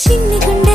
చిన్ని గుండె